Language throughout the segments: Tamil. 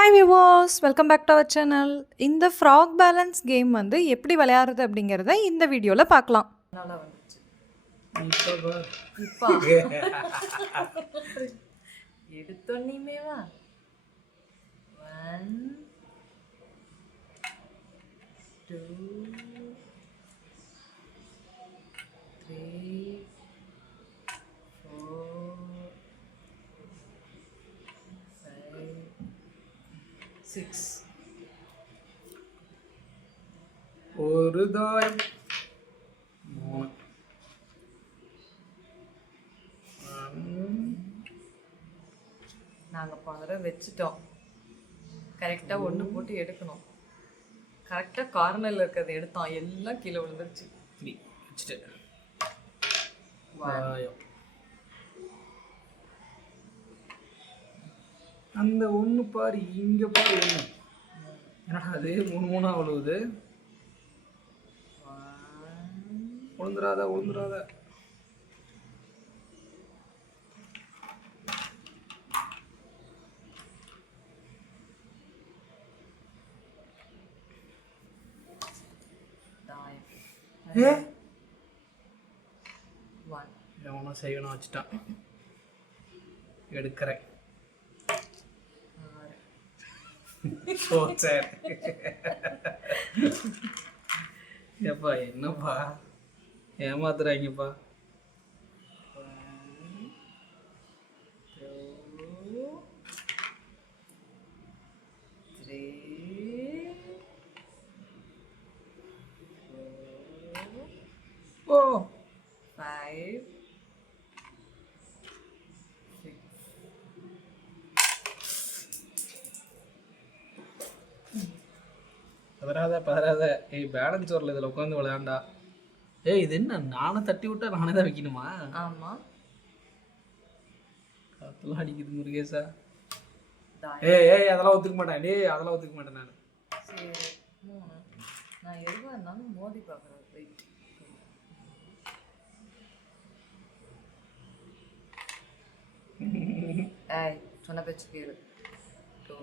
Hi viewers, welcome back to our channel. இந்த ஃப்ராக் பேலன்ஸ் கேம் வந்து எப்படி விளையாடுறது அப்படிங்கிறத இந்த வீடியோவில் பார்க்கலாம். நல்லா வந்துச்சு. இப்போ எடுத்தோன்னேவா 1 2 3 6 ஒரு தாயம் 3 நாங்கள் பதற வச்சுட்டோம். கரெக்டாக ஒன்று போட்டு எடுக்கணும். கரெக்டாக கார்னரில் இருக்கிறத எடுத்தோம், எல்லாம் கீழே விழுந்துருச்சு. வச்சுட்டு தாயம் அந்த ஒன்று பாரு, இங்கே பாரு ஒன்று. என்னடா அது 3 அவ்வளவுது. உளுந்துராத உளுந்துராத. எவனும் செய்யணும் வச்சுட்டான். எடுக்கிறேன். ஏப்பா என்னப்பா ஏமாத்துறாங்கப்பா. 1 2 3 4 5 பதறாத. ஏய், பேலன்ஸ் வரல, இதில் உட்காந்து விளையாண்டா. ஏய், இது என்ன, நானே தட்டி விட்டா நானே தான் வைக்கணுமா? ஆமாம், காத்தெல்லாம் அடிக்குது முருகேசா. ஏய் அதெல்லாம் ஒத்துக்க மாட்டேன். அதெல்லாம் ஒத்துக்க மாட்டேன் நான். சரி 3. நான் எதுவாக இருந்தாலும் மோதி பார்க்குறேன். வெயிட். ஏய், சொன்ன பேச்சு கேளு. 2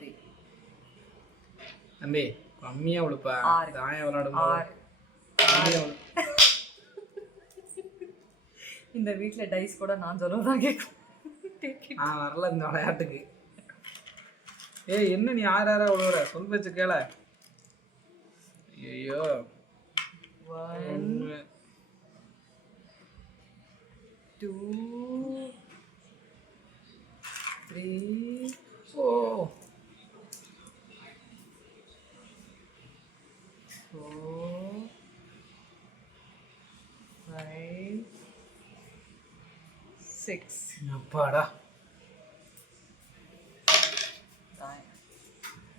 3. தம்பி கம்மியாக விழுப்பா. தாயம் விளையாடும் இந்த வீட்டில் டைஸ் கூட நான் சொல்லுவதான் கேட்கும். வரல இந்த விளையாட்டுக்கு. ஏய் என்ன நீ யாரா விழுவுற? சொல் பேச்சு கேள. ஐயோ 1 2 3 4 5 6. அப்பாடா.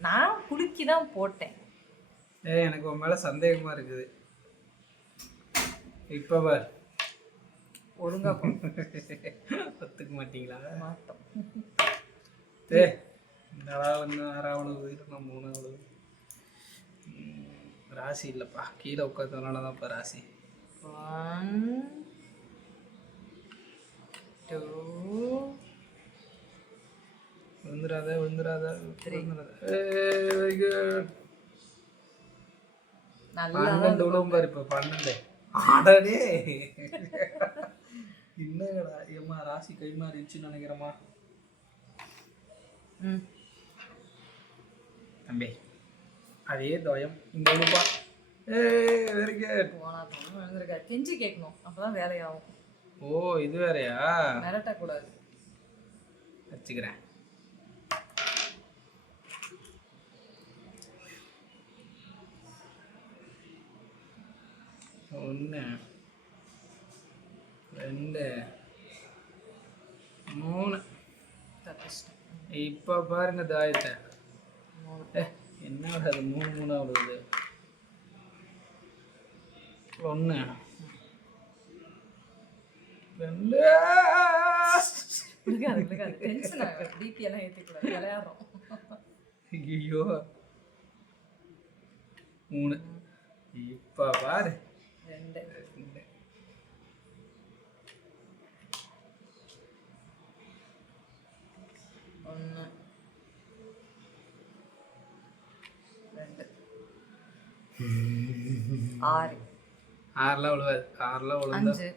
நான் குலுக்கி தான் போட்டேன். எனக்கு உன் மேல சந்தேகமா இருக்குது. இப்ப பார், ஒழுங்கா ஒத்துக்க மாட்டீங்களா? மாட்டோம். இந்த வந்து 6 நான் 3 ராசி இல்லைப்பா. கீழே உட்காந்ததுனால தான்ப்பா ராசி. 1 2 விழுந்துராத. Very good. நல்லா 12 விழுவும் பாரு. இப்போ 12. ஆடடே என்னடா ஏம்மா, ராசி கை மாறிடுச்சுன்னு நினைக்கிறேம்மா. தம்பி அதே தாயம் இங்க விழுப்பா. Very good. போனா கெஞ்சி கேட்கணும், அப்பதான் வேலையாகும். ஓ, இது வேறையா? மிரட்டக்கூடாது. வச்சுக்கிறேன். ஒன்று 2 3. இப்போ பாருங்க தாயத்தை. என்ன விடாது, 3 விடுது. 1 2. பிபி எல்லாம் ஏற்றிக்கூடாது, விளையாடுறோம். ஐயோ 3. இப்போ பாரு 2. 6 6லாம் விழுவாது. 6லாம் விழுந்தா 5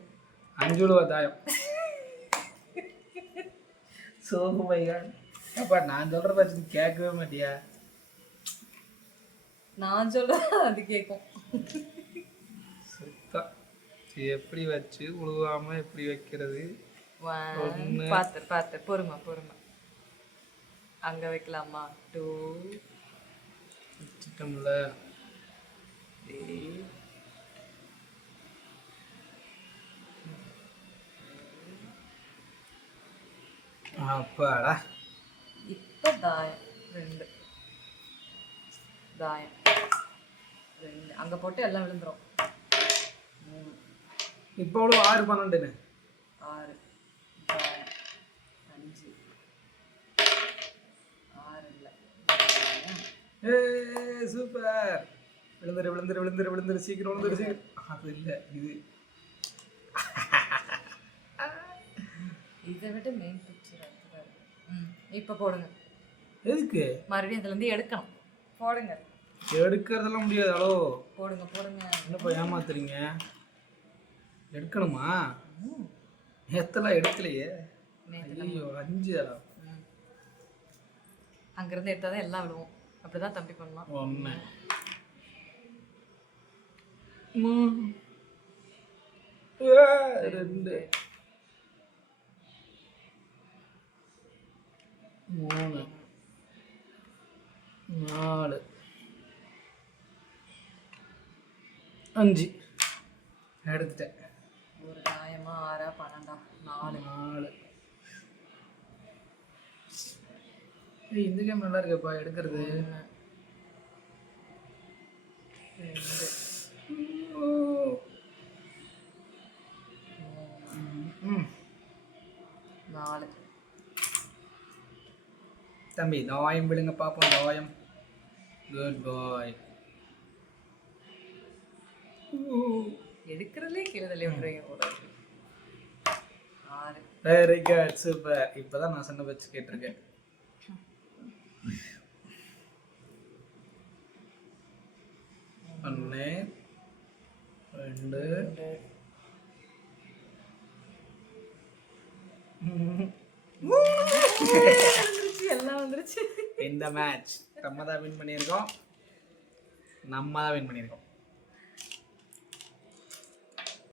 5 விழுவா தாயம். So my god. அப்பா நான் சொல்றத வச்சு கேட்கவே மாட்டியா? நான் சொல்றது அது கேட்கும். சுத்தா எப்படி வச்சு உழுவாம எப்படி வைக்கிறது? பார்த்து பொறுமை. அங்க வைக்கலாமா? 2 வச்சுட்டோம்ல. 3 அப்பாடா. இப்போ தாயம் 2 அங்க போட்டு எல்லாம் விழுந்துரும். 3 இப்போ அவ்வளோ 6 12 6 தாயம் 5 6 இல்ல ஏ சூப்பர். விழுந்துரு சீக்கிரம் விழுந்துரு. அது இல்லை இது. இதை விட மெயின் பிக்சர் இப்போ போடுங்க. எதுக்கு மறுபடியும் அதுல இருந்து எடுக்கணும். போடுங்க. எடுக்கிறதெல்லாம் முடியாது. அளோ போடுங்க. என்னப்பா ஏமாத்துறீங்க? எடுக்கணுமா? எத்தெல்லாம் எடுக்கலையே. ஐயோ 5 அங்கிருந்து எடுத்தாதான் எல்லாம் விடுவோம். அப்படிதான் தம்பி பண்ணலாம். 1 2 3 4 5 எடுத்துட்டேன். ஒரு தாயமா 6 12 4 இந்த கேம் நல்லா இருக்குப்பா எடுக்கிறது. 2 4 தம்பி தாயம் விழுங்க பாப்போம். தாயம். குட் பாய். எடுக்கிறதுலே கீழே தள்ளி விட்டுறீங்க போல. 6 வெரி குட் சூப்பர். இப்பதான் நான் சொன்ன வச்சு கேட்டிருக்கேன். 1 2 எல்லாம் வந்துருச்சு. இந்த மேட்ச் நம்ம தான் வின் பண்ணியிருக்கோம்.